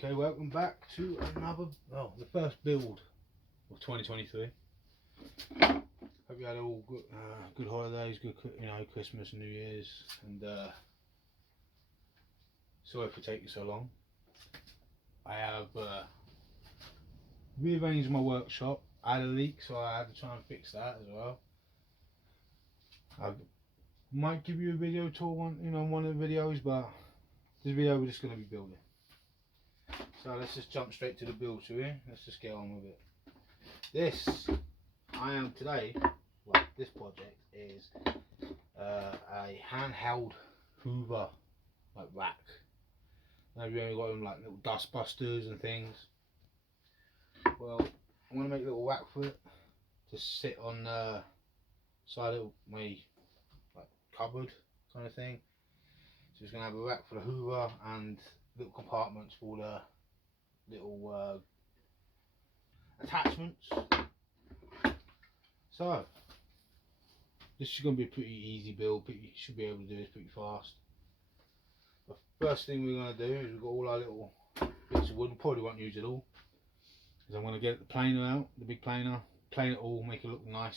Okay, welcome back to another, the first build of 2023. Hope you had all good holidays, good, Christmas and New Year's, and sorry for taking so long. I have rearranged my workshop. I had a leak, so I had to try and fix that as well. I might give you a video tour one of the videos, but this video we're just going to be building. So let's just jump straight to the build, shall we? Let's just get on with it. This project is a handheld hoover, like rack. Now we only got them like little dust busters and things. Well, I'm going to make a little rack for it to sit on the side of my cupboard kind of thing. So it's going to have a rack for the hoover and little compartments for the little attachments. So this is going to be a pretty easy build. You should be able to do this pretty fast. The first thing we're going to do is we've got all our little bits of wood. We probably won't use it all, because I'm going to get the planer out, the big planer, plane it all, make it look nice.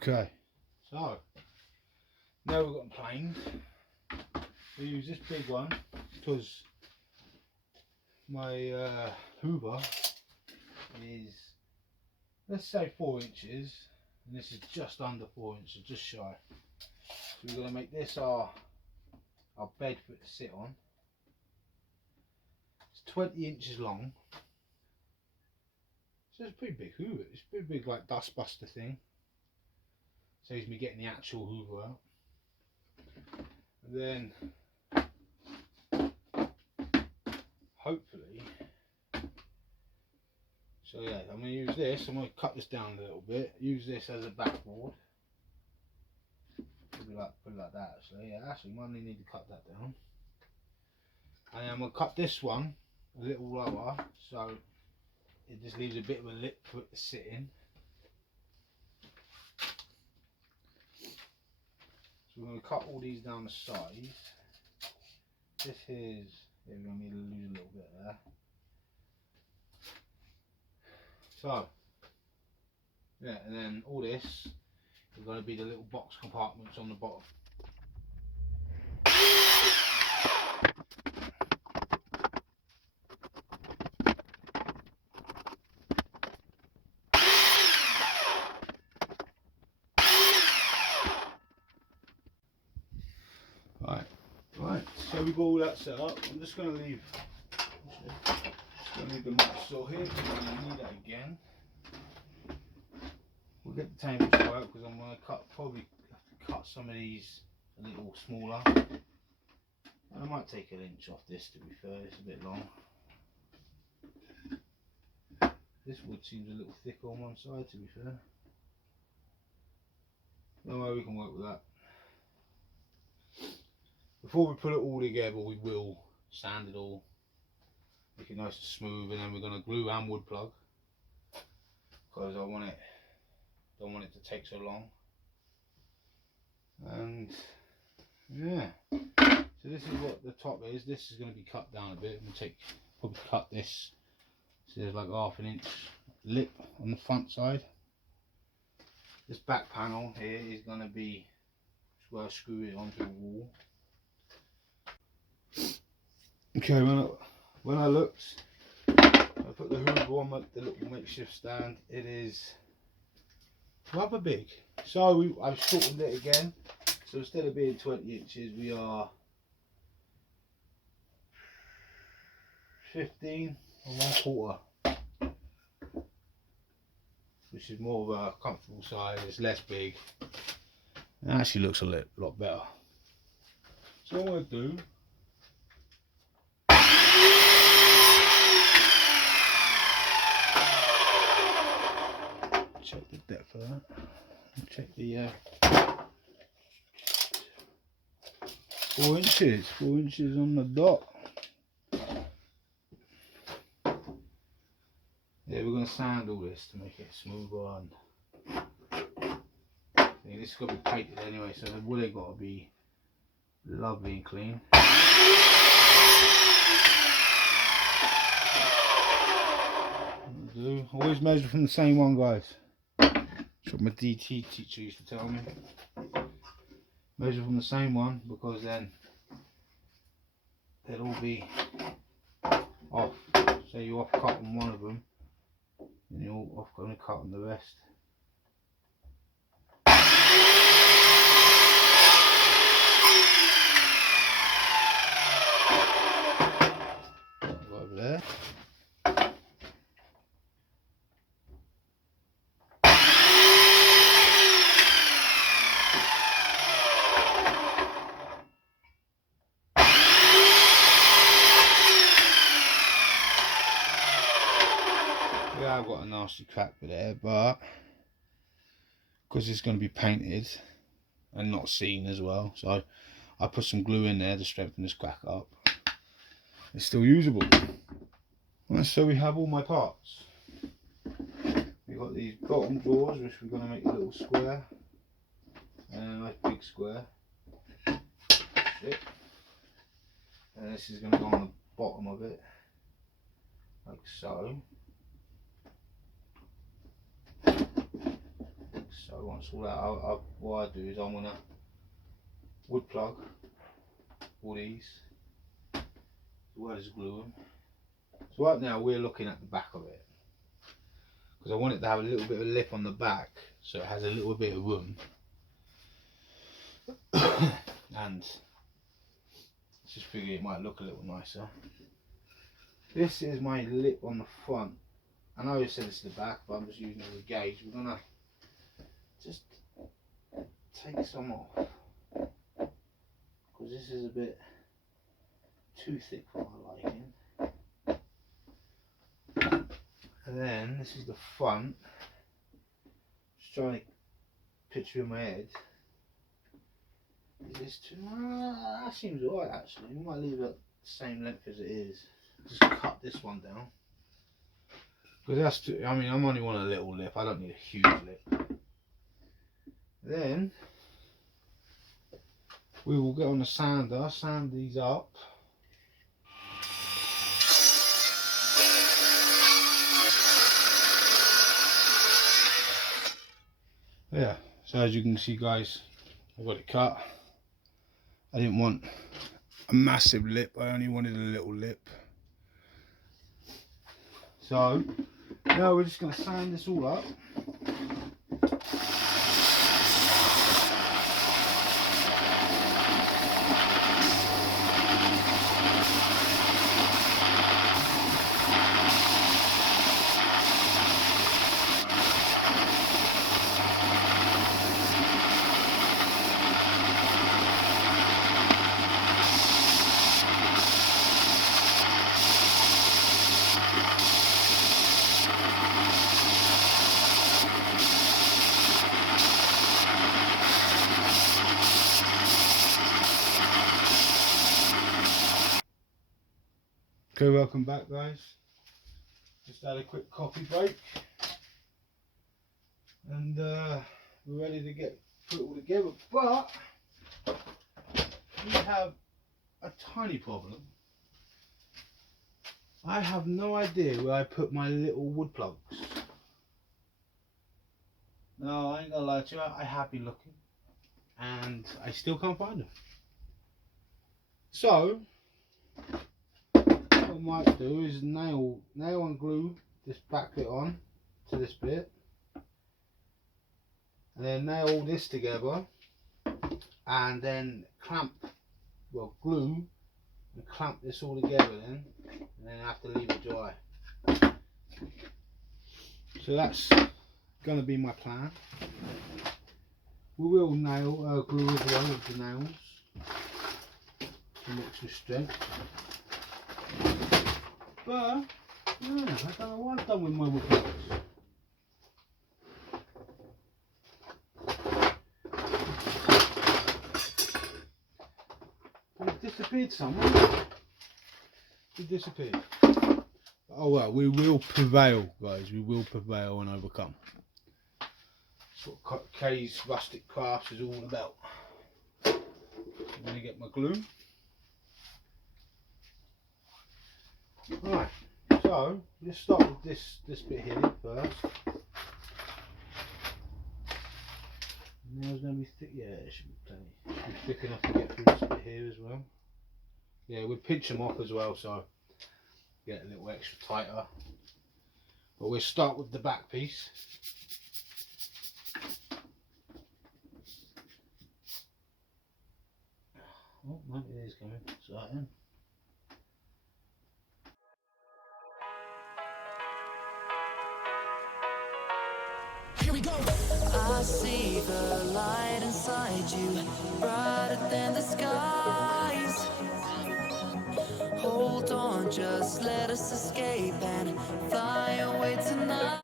Okay, so now we've got them planed. We use this big one because my hoover is, let's say, 4 inches, and this is just under 4 inches, just shy. So we're going to make this our bed for it to sit on. It's 20 inches long, so it's a pretty big hoover. It's a pretty big, like, dust buster thing. Saves me getting the actual hoover out. And then hopefully, so yeah, I'm going to use this. I'm going to cut this down a little bit, use this as a backboard. Put it like that, actually. Yeah, actually might need to cut that down. And then I'm going to cut this one a little lower, so it just leaves a bit of a lip for it to sit in. We're going to cut all these down the sides. This is, we're going to need to lose a little bit there. So, yeah, and then all this is going to be the little box compartments on the bottom. Right, so we've got all that set up. I'm just going to leave the mop saw here because I'm going to need that again. We'll get the table saw out because I'm going to probably have to cut some of these a little smaller. And I might take an inch off this, to be fair. It's a bit long. This wood seems a little thick on one side, to be fair. No way, we can work with that. Before we put it all together, we will sand it all, make it nice and smooth, and then we're going to glue and wood plug, because I don't want it to take so long. And yeah, so this is what the top is. This is going to be cut down a bit. We'll probably cut this, so there's like 1/2 inch lip on the front side. This back panel here is going to be where I screw it onto the wall. Okay, when I looked, I put the hoover on the little makeshift stand. It is rather big, so I've shortened it again. So instead of being 20 inches, we are 15 and 1/4, which is more of a comfortable size. It's less big. It actually looks a lot better. So what I'm going to do check the depth of that. Check the 4 inches. 4 inches on the dot. Yeah, we're going to sand all this to make it smoother, and this is going to be painted anyway, so the wood ain't got to be lovely and clean. Always measure from the same one, guys. That's what my DT teacher used to tell me. Measure from the same one, because then they'll all be off. Say you off cut on one of them, and you're off going to cut on the rest. Right over there. Yeah, I've got a nasty crack with there, but because it's going to be painted and not seen as well, so I put some glue in there to strengthen this crack up. It's still usable. And so we have all my parts. We've got these bottom drawers, which we're going to make a little square and a nice big square. And this is going to go on the bottom of it, like so. So once all that, what I do is I'm going to wood plug all these, as well as glue them. So right now we're looking at the back of it, because I want it to have a little bit of a lip on the back, so it has a little bit of room. And just figure it might look a little nicer. This is my lip on the front. I know I said this is the back, but I'm just using it as a gauge. We're gonna just take some off, because this is a bit too thick for my liking. And then this is the front. Just trying to picture in my head. Is this too? That seems alright actually. We might leave it the same length as it is. Just cut this one down. Because that's too, I mean, I'm only want a little lip. I don't need a huge lip. Then we will get on the sander, sand these up. Yeah, so as you can see, guys, I've got it cut. I didn't want a massive lip, I only wanted a little lip. So now we're just going to sand this all up. Okay, welcome back, guys. Just had a quick coffee break, and we're ready to put it all together. But we have a tiny problem. I have no idea where I put my little wood plugs. No, I ain't gonna lie to you. I have been looking, and I still can't find them. So what I might do is nail and glue this back bit on to this bit, and then nail all this together, and then glue and clamp this all together then, and then I have to leave it dry. So that's gonna be my plan. We will glue as well with the nails some extra strength. But yeah, I don't know what I've done with my wood plugs. It disappeared somewhere. It disappeared. Oh well, we will prevail, guys. We will prevail and overcome. That's what Kay's Rustic Crafts is all about. I'm going to get my glue. Right, so let's start with this bit here first. Now it's going to be thick. Yeah, it should be plenty. Should be thick enough to get through this bit here as well. Yeah, we'll pinch them off as well, so get a little extra tighter. But we'll start with the back piece. Oh, no, it is coming. Starting. Here we go. I see the light inside you, brighter than the skies. Hold on, just let us escape and fly away tonight.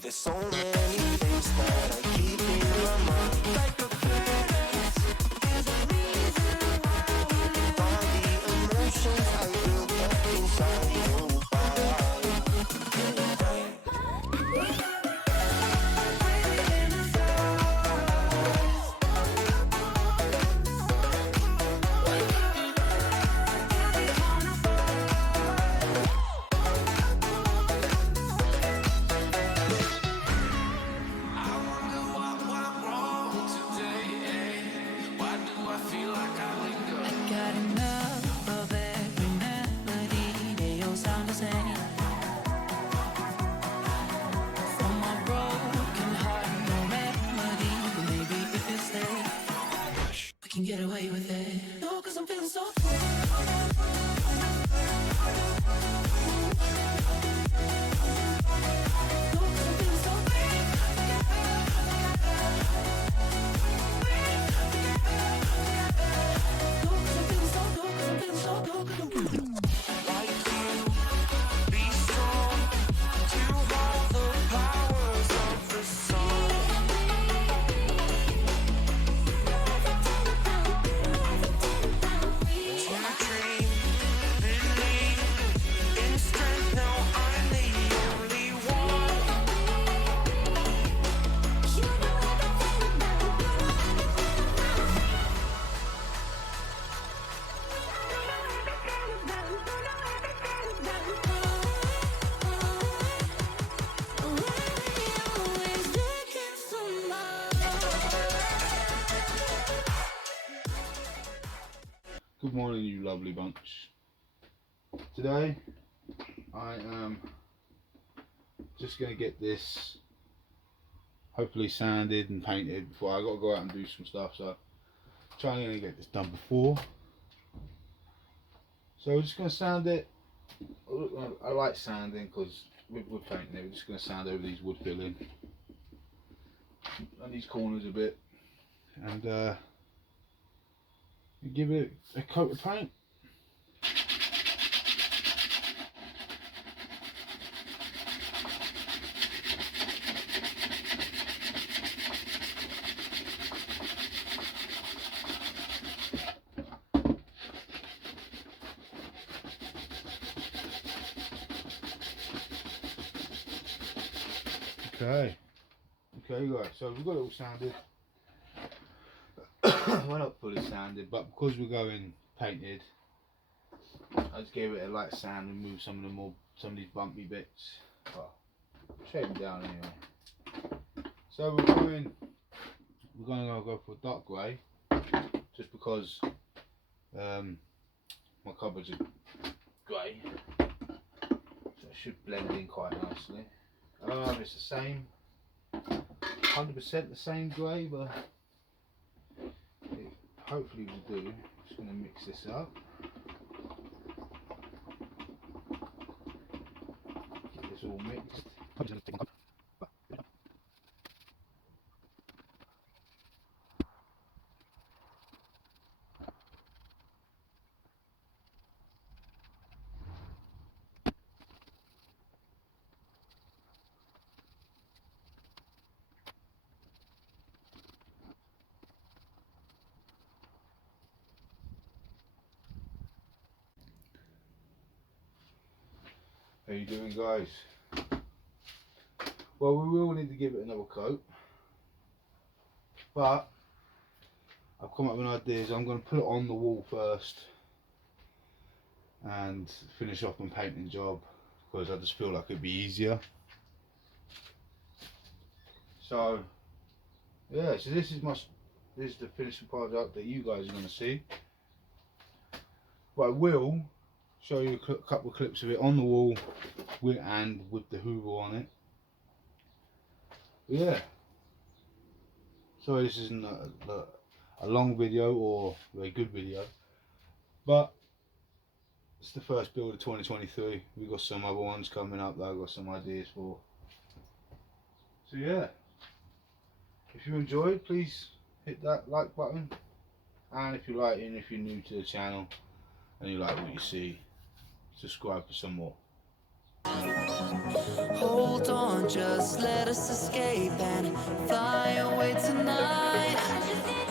There's so many things that I keep in my mind. Like a parent, there's a reason why. All the emotions I built up inside you. Get away with it. No, 'cause I'm feeling so free. No, 'cause I'm feeling so free. No, 'cause I'm feeling so, no, 'cause I'm feeling so, no, 'cause I'm feeling like you, be strong to all the powers of the sun. Good morning, you lovely bunch. Today I am just going to get this hopefully sanded and painted before I got to go out and do some stuff, so trying to get this done before. So we're just going to sand it. I like sanding because we're painting it. We're just going to sand over these wood filling and these corners a bit, and give it a coat of paint. Okay guys, so we've got it all sanded. We're not fully sanded, but because we're going painted, I just gave it a light sand and move some of these bumpy bits. Well, shade them down anyway. So we're going to go for a dark grey, just because my cupboards are grey, so it should blend in quite nicely. I don't know if it's the same, 100% the same grey, but it hopefully will do. Just going to mix this up. Get this all mixed. How you doing, guys? Well, we will need to give it another coat, but I've come up with an idea. So I'm going to put it on the wall first and finish off my painting job, because I just feel like it'd be easier. So yeah, so this is the finishing product that you guys are going to see. But I will show you a couple of clips of it on the wall and with the hoover on it. But yeah, sorry this isn't a long video or a very good video, but it's the first build of 2023. We've got some other ones coming up that I've got some ideas for. So yeah, if you enjoyed, please hit that like button, and if you like it and if you're new to the channel and you like what you see, subscribe for some more. Hold on, just let us escape and fly away tonight.